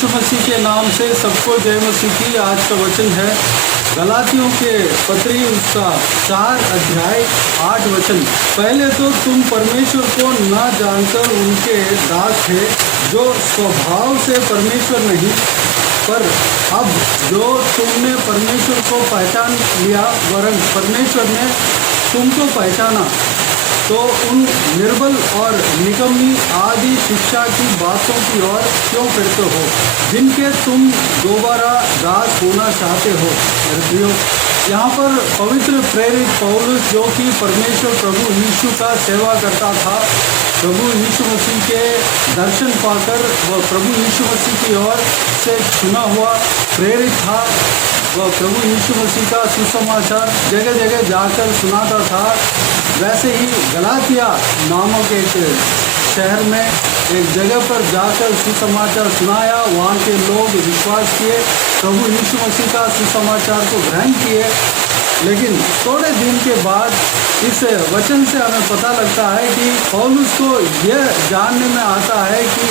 यीशु मसीह के नाम से सबको जय मसीह की। आज का वचन है गलातियों के पत्री उसका 4 अध्याय 8 वचन। पहले तो तुम परमेश्वर को न जानकर उनके दास थे, जो स्वभाव से परमेश्वर नहीं, पर अब जो तुमने परमेश्वर को पहचान लिया, वरन परमेश्वर ने तुमको पहचाना, तो उन निर्बल और निकम्मी आदि शिक्षा की बातों की ओर क्यों फिरते हो, जिनके तुम दोबारा दास होना चाहते हो। मेरे प्रियो, यहाँ पर पवित्र प्रेरित पौलुस, जो कि परमेश्वर प्रभु यीशु का सेवा करता था, प्रभु यीशु मसीह के दर्शन पाकर वह प्रभु यीशु मसीह की ओर से चुना हुआ प्रेरित था। वह प्रभु यीशु मसीह का सुसमाचार जगह जगह जाकर सुनाता था। वैसे ही गलातिया नामक एक शहर में एक जगह पर जाकर सुसमाचार सुनाया। वहाँ के लोग विश्वास किए, प्रभु यीशु मसीह का सुसमाचार को ग्रहण किए। लेकिन थोड़े दिन के बाद इस वचन से हमें पता लगता है कि पौलुस को यह जानने में आता है कि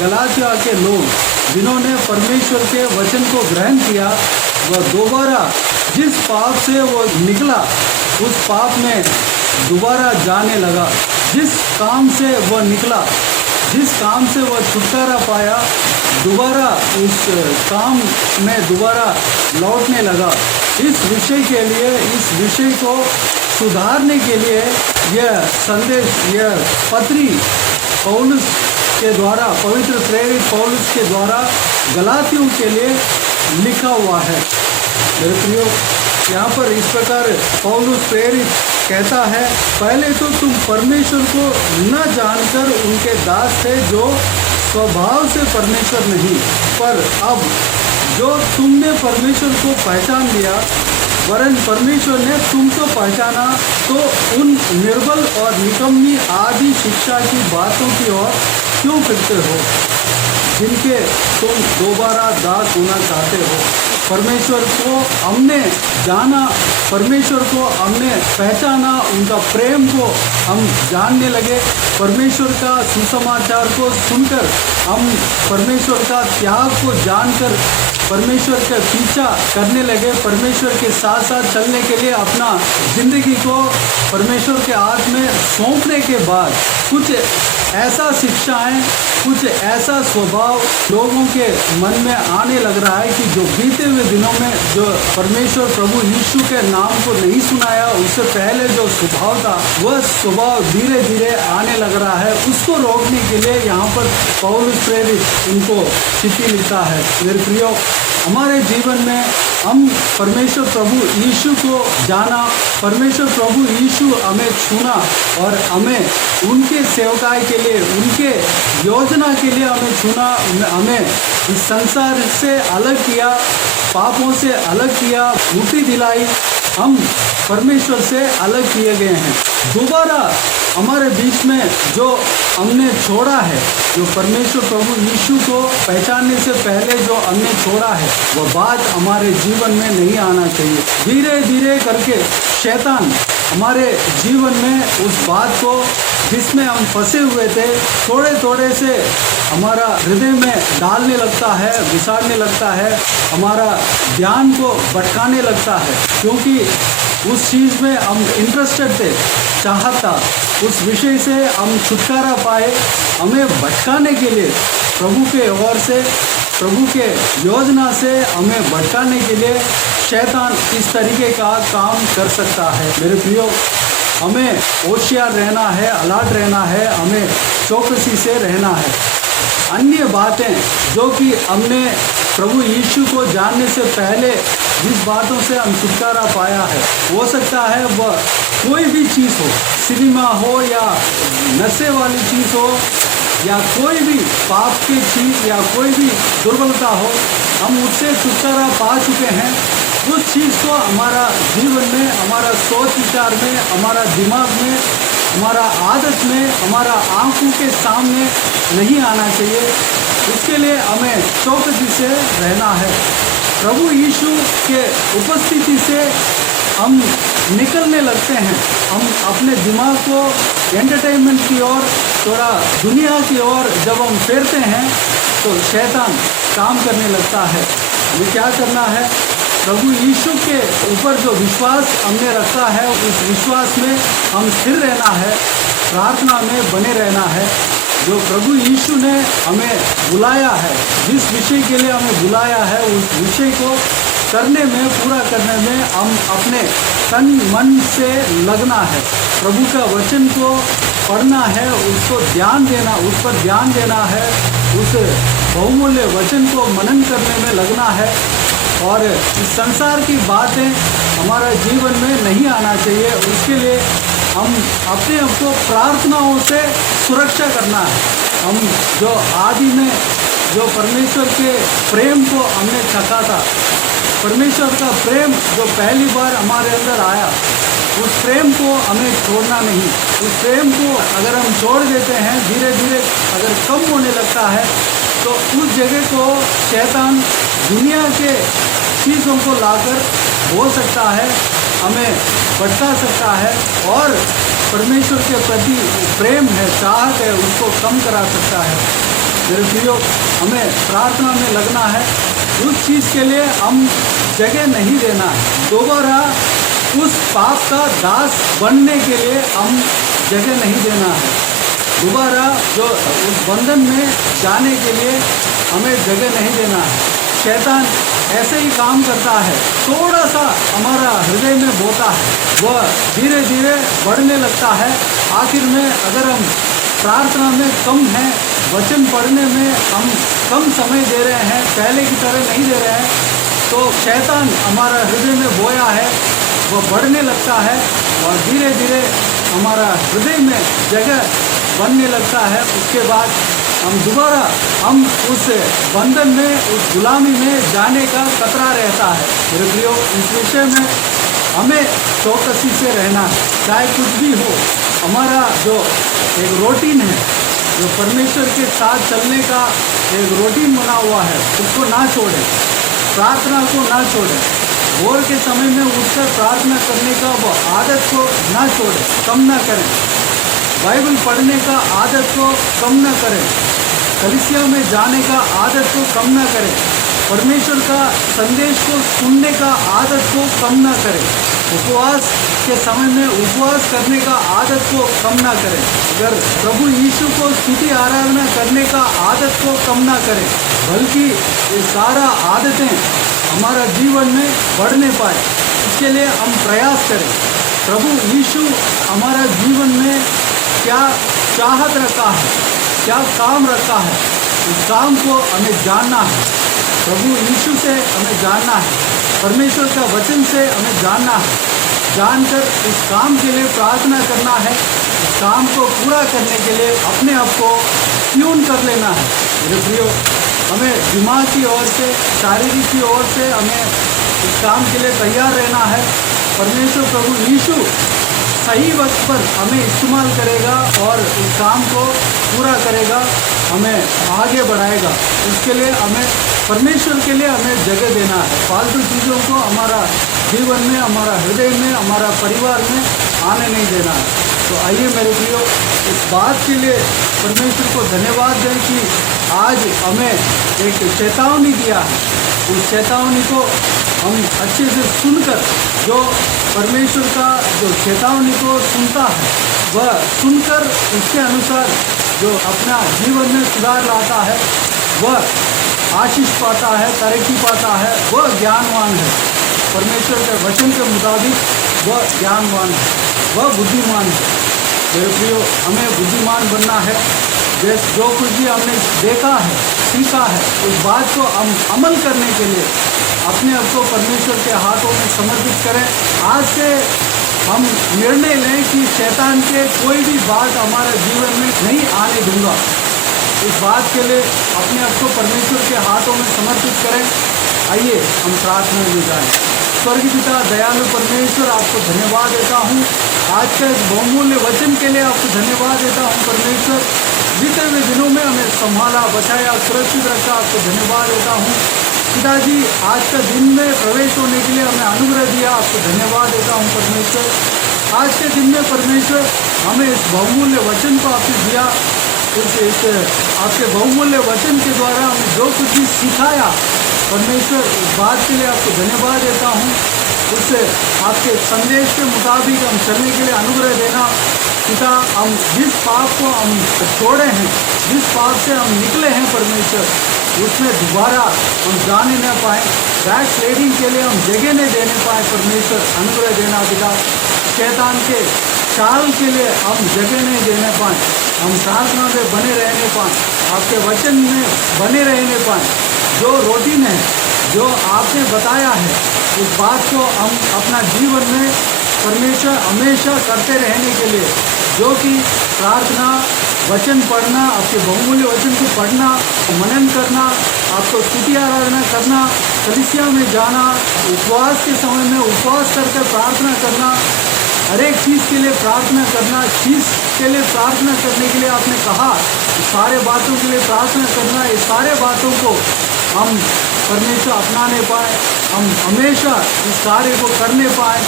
गलातिया के लोग जिन्होंने परमेश्वर के वचन को ग्रहण किया, वह दोबारा जिस पाप से वो निकला, उस पाप में दोबारा जाने लगा। जिस काम से वह निकला, जिस काम से वह छुटकारा पाया, दोबारा उस काम में दोबारा लौटने लगा। इस विषय के लिए, इस विषय को सुधारने के लिए यह संदेश, यह पत्री पौलुस के द्वारा, पवित्र प्रेरित पौलुस के द्वारा गलातियों के लिए लिखा हुआ है। मेरे प्रियो, यहाँ पर इस प्रकार पौलुस प्रेरित कहता है, पहले तो तुम परमेश्वर को न जानकर उनके दास थे, जो स्वभाव से परमेश्वर नहीं, पर अब जो तुमने परमेश्वर को पहचान लिया, वरन परमेश्वर ने तुमको पहचाना, तो उन निर्बल और निकम्मी आदि शिक्षा की बातों की ओर क्यों फिरते हो, जिनके तुम दोबारा दास होना चाहते हो। परमेश्वर को हमने जाना, परमेश्वर को हमने पहचाना, उनका प्रेम को हम जानने लगे। परमेश्वर का सुसमाचार को सुनकर हम परमेश्वर का त्याग को जानकर परमेश्वर का पीछा करने लगे। परमेश्वर के साथ साथ चलने के लिए अपना जिंदगी को परमेश्वर के हाथ में सौंपने के बाद कुछ ऐसा शिक्षाएं, कुछ ऐसा स्वभाव लोगों के मन में आने लग रहा है कि जो बीते हुए दिनों में जो परमेश्वर प्रभु यीशु के नाम को नहीं सुनाया, उससे पहले जो स्वभाव था, वह स्वभाव धीरे धीरे आने लग रहा है। उसको रोकने के लिए यहाँ पर पौलुस प्रेरित इनको चिट्ठी लिखता है। मेरे प्रियो, हमारे जीवन में हम परमेश्वर प्रभु यीशु को जाना, परमेश्वर प्रभु यीशु हमें छूना और हमें उनके सेवकाई के लिए, उनके योजना के लिए हमें छूना, हमें इस संसार से अलग किया, पापों से अलग किया, मुक्ति दिलाई। हम परमेश्वर से अलग किए गए हैं। दोबारा हमारे बीच में जो हमने छोड़ा है, जो परमेश्वर प्रभु यीशु को पहचानने से पहले जो हमने छोड़ा है, वह बात हमारे जीवन में नहीं आना चाहिए। धीरे धीरे करके शैतान हमारे जीवन में उस बात को जिसमें हम फंसे हुए थे, थोड़े थोड़े से हमारा हृदय में डालने लगता है, घुसाड़ने लगता है, हमारा ध्यान को भटकाने लगता है, क्योंकि उस चीज़ में हम इंटरेस्टेड थे, चाहता, उस विषय से हम छुटकारा पाए। हमें भटकाने के लिए प्रभु के ओर से, प्रभु के योजना से हमें भटकाने के लिए शैतान इस तरीके का काम कर सकता है। मेरे प्रियो, हमें होशियार रहना है, अलर्ट रहना है, हमें चौकसी से रहना है। अन्य बातें जो कि हमने प्रभु यीशु को जानने से पहले जिस बातों से हम छुटकारा पाया है, हो सकता है वह कोई भी चीज़ हो, सिनेमा हो या नशे वाली चीज़ हो या कोई भी पाप की चीज़ या कोई भी दुर्बलता हो, हम उससे छुटकारा पा चुके हैं। उस चीज़ को हमारा जीवन में, हमारा सोच विचार में, हमारा दिमाग में, हमारा आदत में, हमारा आंखों के सामने नहीं आना चाहिए। इसके लिए हमें चौकसी से रहना है। प्रभु यीशु के उपस्थिति से हम निकलने लगते हैं, हम अपने दिमाग को एंटरटेनमेंट की ओर थोड़ा दुनिया की ओर जब हम फेरते हैं तो शैतान काम करने लगता है। हमें क्या करना है? प्रभु यीशु के ऊपर जो विश्वास हमने रखा है उस विश्वास में हम स्थिर रहना है, प्रार्थना में बने रहना है। जो प्रभु यीशु ने हमें बुलाया है, जिस विषय के लिए हमें बुलाया है, उस विषय को करने में, पूरा करने में हम अपने तन मन से लगना है। प्रभु का वचन को पढ़ना है, उसको ध्यान देना, उस पर ध्यान देना है, उस बहुमूल्य वचन को मनन करने में लगना है। और इस संसार की बातें हमारे जीवन में नहीं आना चाहिए। उसके लिए हम अपने आप को प्रार्थनाओं से सुरक्षा करना है। हम जो आदि में जो परमेश्वर के प्रेम को हमने चखा था, परमेश्वर का प्रेम जो पहली बार हमारे अंदर आया, उस प्रेम को हमें छोड़ना नहीं। उस प्रेम को अगर हम छोड़ देते हैं, धीरे धीरे अगर कम होने लगता है, तो उस जगह को शैतान दुनिया के चीज़ों को लाकर बोल सकता है, हमें भटका सकता है और परमेश्वर के प्रति प्रेम है, चाहत है, उसको कम करा सकता है। मेरे प्रियो, हमें प्रार्थना में लगना है। उस चीज़ के लिए हम जगह नहीं देना है। दोबारा उस पाप का दास बनने के लिए हम जगह नहीं देना है। दोबारा जो उस बंधन में जाने के लिए हमें जगह नहीं देना है। शैतान ऐसे ही काम करता है, थोड़ा सा हमारा हृदय में बोता है, वह धीरे धीरे बढ़ने लगता है। आखिर में अगर हम प्रार्थना में कम हैं, वचन पढ़ने में हम कम समय दे रहे हैं, पहले की तरह नहीं दे रहे हैं, तो शैतान हमारा हृदय में बोया है, वह बढ़ने लगता है और धीरे धीरे हमारा हृदय में जगह बनने लगता है। उसके बाद हम दोबारा उस बंधन में, उस गुलामी में जाने का खतरा रहता है। मेरे प्रियो, इस विषय में हमें चौकसी से रहना है। चाहे कुछ भी हो, हमारा जो एक रूटीन है, जो परमेश्वर के साथ चलने का एक रूटीन बना हुआ है, उसको ना छोड़ें, प्रार्थना को ना छोड़ें। भोर के समय में उठकर प्रार्थना करने का वो आदत को ना छोड़ें, कम ना करें। बाइबल पढ़ने का आदत को कम ना करें। कलीसिया में जाने का आदत को कम ना करें। परमेश्वर का संदेश को सुनने का आदत को कम ना करें। उपवास के समय में उपवास करने का आदत को कम ना करें। अगर प्रभु यीशु को स्तुति आराधना करने का आदत को कम ना करें, बल्कि ये सारा आदतें हमारा जीवन में बढ़ने पाए, इसके लिए हम प्रयास करें। प्रभु यीशु हमारा जीवन में क्या चाहत रखा है, क्या काम रखा है, उस काम को हमें जानना है। प्रभु यीशु से हमें जानना है, परमेश्वर का वचन से हमें जानना है। जानकर उस काम के लिए प्रार्थना करना है। उस काम को पूरा करने के लिए अपने आप को ट्यून कर लेना है। मेरे प्रियो, हमें दिमाग की ओर से, शारीरिक की ओर से हमें इस काम के लिए तैयार रहना है। परमेश्वर प्रभु यीशु सही वक्त पर हमें इस्तेमाल करेगा और इस काम को पूरा करेगा, हमें आगे बढ़ाएगा। इसके लिए हमें परमेश्वर के लिए हमें जगह देना है। फालतू चीज़ों को हमारा जीवन में, हमारा हृदय में, हमारा परिवार में आने नहीं देना है। तो आइए मेरे प्रियो, इस बात के लिए परमेश्वर को धन्यवाद दें कि आज हमें एक चेतावनी दिया है। उस चेतावनी को हम अच्छे से सुनकर, जो परमेश्वर का जो चेतावनी को सुनता है, वह सुनकर उसके अनुसार जो अपना जीवन में सुधार लाता है, वह आशीष पाता है, तरक्की पाता है, वह ज्ञानवान है। परमेश्वर के वचन के मुताबिक वह ज्ञानवान है, वह बुद्धिमान है। मेरे प्रियो, हमें बुद्धिमान बनना है। जैसे जो कुछ भी हमने देखा है, सीखा है, उस बात को हम अमल करने के लिए अपने आप को परमेश्वर के हाथों में समर्पित करें। आज से हम निर्णय लें कि शैतान के कोई भी बात हमारे जीवन में नहीं आने दूंगा। इस बात के लिए अपने आप को परमेश्वर के हाथों में समर्पित करें। आइए हम प्रार्थना में जाएं। स्वर्गीय पिता, दयालु परमेश्वर, आपको धन्यवाद देता हूँ। आज के बहुमूल्य वचन के लिए आपको धन्यवाद देता हूँ। परमेश्वर, बीते हुए दिनों में हमें संभाला, बचाया, सुरक्षित रखा, आपको धन्यवाद देता हूँ। पिताजी, आज का दिन में प्रवेश होने के लिए हमें अनुग्रह दिया, आपको धन्यवाद देता हूँ। परमेश्वर, आज के दिन में परमेश्वर हमें इस बहुमूल्य वचन को आपने दिया। इस आपके बहुमूल्य वचन के द्वारा हमें जो कुछ भी सिखाया, परमेश्वर इस बात के लिए आपको धन्यवाद देता हूँ। उस आपके संदेश के मुताबिक हम चलने के लिए अनुग्रह देना। पिता, हम जिस पाप को हम छोड़े हैं, जिस पाप से हम निकले हैं परमेश्वर, उसमें दोबारा हम जाने न पाए, बैक स्लेडिंग के लिए हम जगह नहीं देने पाए। परमेश्वर अनुग्रह देना पिता। शैतान के चाल के लिए हम जगह नहीं देने पाए, हम प्रार्थना में बने रहने पाए, आपके वचन में बने रहने पाए। जो रूटीन है, जो आपने बताया है, उस बात को हम अपना जीवन में परमेश्वर हमेशा करते रहने के लिए, जो कि प्रार्थना, वचन पढ़ना, आपके बहुमूल्य वचन को पढ़ना, मनन करना, आपको स्तुति आराधना करना, कलीसिया में जाना, उपवास के समय में उपवास करके प्रार्थना करना, हर एक चीज़ के लिए प्रार्थना करना, चीज़ के लिए प्रार्थना करने के लिए आपने कहा, सारे बातों के लिए प्रार्थना करना, ये सारे बातों को हम परमेश्वर अपनाने पाए, हम हमेशा इस कार्य को करने पाए,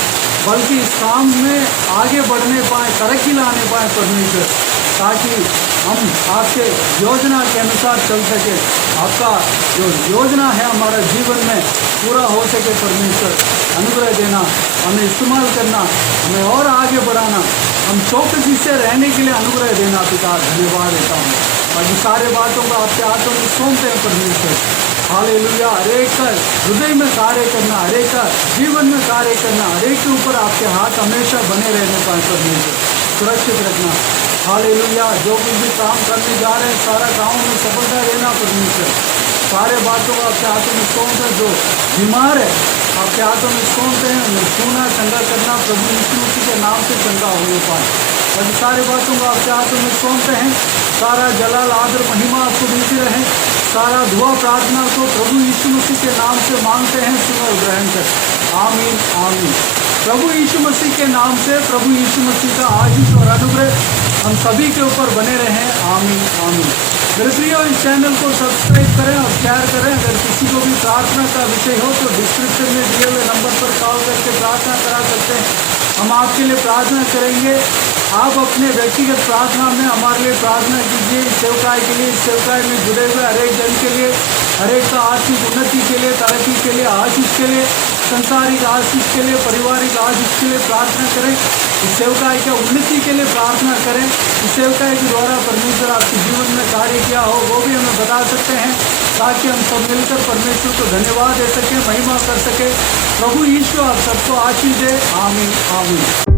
बल्कि इस काम में आगे बढ़ने पाए, तरक्की लाने पाए परमेश्वर, ताकि हम आपके योजना के अनुसार चल सके, आपका जो योजना है हमारा जीवन में पूरा हो सके। परमेश्वर अनुग्रह देना, हमें इस्तेमाल करना, हमें और आगे बढ़ाना, हम चौकसी से रहने के लिए अनुग्रह देना। पिता, धन्यवाद देता हूँ और ये सारे बातों को आपके हाथों में सौंपते हैं परमेश्वर। हालेलुया। हरेक का हृदय में कार्य करना, हरेक का जीवन में कार्य करना, हरेक के ऊपर आपके हाथ हमेशा बने रहने पाए परमेश्वर, सुरक्षित रखना। हालेलुया। जो कुछ भी काम करने जा रहे हैं, सारा काम में सफलता देना परमेश्वर। सारे बातों को आपके हाथों में सौंपते हैं। जो बीमार है, आपके हाथों में सौंपते हैं, उन्हें छूना, चंगा करना, प्रभु यीशु मसीह के नाम से चंगा होने पाए। और सारी बातों को आपके हाथों में सौंपते हैं। सारा जलाल, आदर, महिमा आपको मिलती रहे। सारा दुआ प्रार्थना को प्रभु यीशु मसीह के नाम से मांगते हैं, सुन और ग्रहण कर। आमीन, आमीन। प्रभु यीशु मसीह के नाम से प्रभु यीशु मसीह का आशीष और अनुग्रह हम सभी के ऊपर बने रहें। आमीन, आमीन। मेरे प्रियो, इस चैनल को सब्सक्राइब करें और शेयर करें। अगर किसी को भी प्रार्थना का विषय हो तो डिस्क्रिप्शन में दिए हुए नंबर पर कॉल करके प्रार्थना करा सकते हैं। हम आपके लिए प्रार्थना करेंगे। आप अपने व्यक्तिगत प्रार्थना में हमारे लिए प्रार्थना कीजिए। इस सेवकाई के लिए, इस सेवकाई में जुड़े हुए हर एक जन के लिए, हर एक का आर्थिक उन्नति के लिए, तरक्की के लिए, आशीष के लिए, संसारिक आशीष के लिए, पारिवारिक आशीष के लिए प्रार्थना करें। इस सेवकाई के उन्नति के लिए प्रार्थना करें। इस सेवकाई के द्वारा परमेश्वर आपके जीवन में कार्य किया हो वो भी हमें बता सकते हैं, ताकि हम सब मिलकर परमेश्वर को धन्यवाद दे सकें, महिमा कर सकें। प्रभु यीशु आप सबको आशीष दे। आमीन, आमीन।